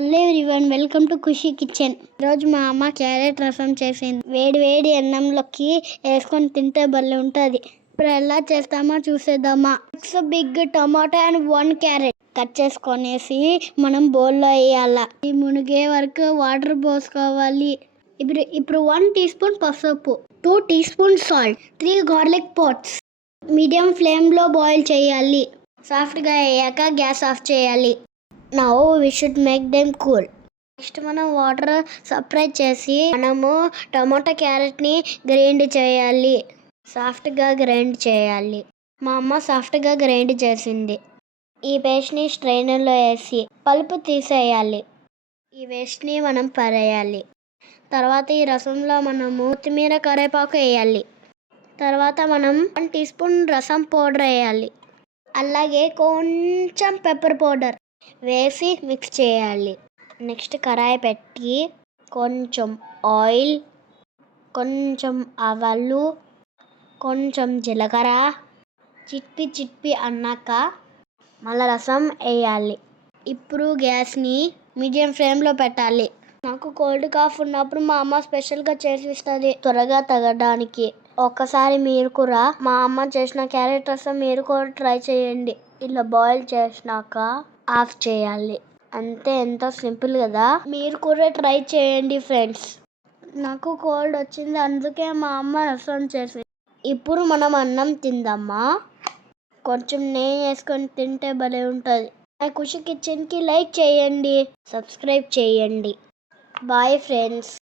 Hello everyone welcome to Khushi kitchen ఈరోజు మా అమ్మ క్యారెట్ రసం చేసింది. వేడి వేడి అన్నంలోకి వేసుకొని తింటే భలే ఉంటుంది. ఇప్పుడు ఎలా చేస్తామో చూసేద్దామా. Six big tomato and one carrot cut చేసుకొనేసి మనం బౌల్లో వేయాల. ఈ మునిగే వరకు వాటర్ పోసుకోవాలి. ఇప్పుడు ఇప్పుడు వన్ టీ స్పూన్ పసుపు two teaspoon salt three garlic pods medium ఫ్లేమ్లో బాయిల్ చేయాలి. సాఫ్ట్గా అయ్యాక గ్యాస్ ఆఫ్ చేయాలి. Now we should make them cool next మనం వాటర్ సపరేట్ చేసి మనము టమాటా క్యారెట్ని గ్రైండ్ చేయాలి. సాఫ్ట్గా గ్రైండ్ చేయాలి. మా అమ్మ సాఫ్ట్గా గ్రైండ్ చేసింది. ఈ పేస్ట్ని స్ట్రైనర్లో వేసి పలుపు తీసేయాలి. ఈ వేస్ట్ని మనం పరేయాలి. తర్వాత ఈ రసంలో మనము కొత్తిమీర కరివేపాకు వేయాలి. తర్వాత మనం one teaspoon rasam powder వేయాలి. అలాగే కొంచెం పెప్పర్ పౌడర్. వేసి మిక్స్ చేయాలి. నెక్స్ట్ కడాయి పెట్టి కొంచెం ఆయిల్ కొంచెం ఆవాలు కొంచెం జీలకర్ర చిట్పి చిట్పి అన్నాక మళ్ళీ రసం వేయాలి. ఇప్పుడు గ్యాస్ని మీడియం ఫ్లేమ్లో పెట్టాలి. నాకు కోల్డ్ కాఫ్ ఉన్నప్పుడు మా అమ్మ స్పెషల్గా చేసి ఇస్తుంది. త్వరగా తగ్గడానికి. ఒక్కసారి మీరు కూడా మా అమ్మ చేసిన క్యారెట్ రసం మీరు కూడా ట్రై చేయండి. ఇలా బాయిల్ చేసినాక ఆఫ్ చేయాలి. అంతే ఎంతో సింపుల్ కదా? మీరు కూడా ట్రై చేయండి ఫ్రెండ్స్. నాకు కోల్డ్ వచ్చింది అందుకే మా అమ్మ రసం చేసింది. ఇప్పుడు మనం అన్నం తిందామా? కొంచెం నెయ్యి వేసుకొని తింటే భలే ఉంటుంది. నా ఖుషి కిచెన్కి లైక్ చేయండి సబ్స్క్రైబ్ చేయండి. Bye friends.